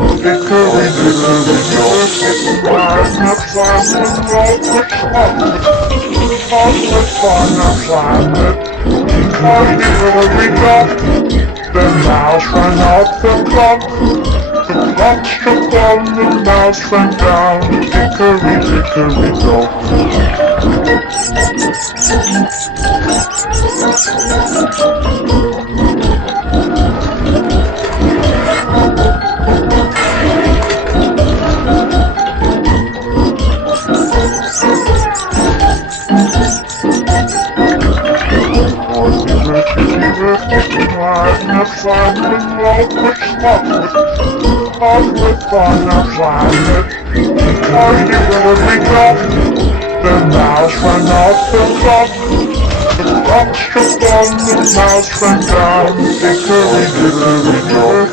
Hickory dickory dock, climb a climb and rock which up the fun and climb it. Hickory dock, the mouse ran up the clock. The clock struck on, the mouse ran down. Hickory dickory dock. Climb a climb and rock which up the fun and climb it. Hickory dickory dock, the mouse ran up the clock. The clock struck on, the mouse ran down. Hickory dickory dock.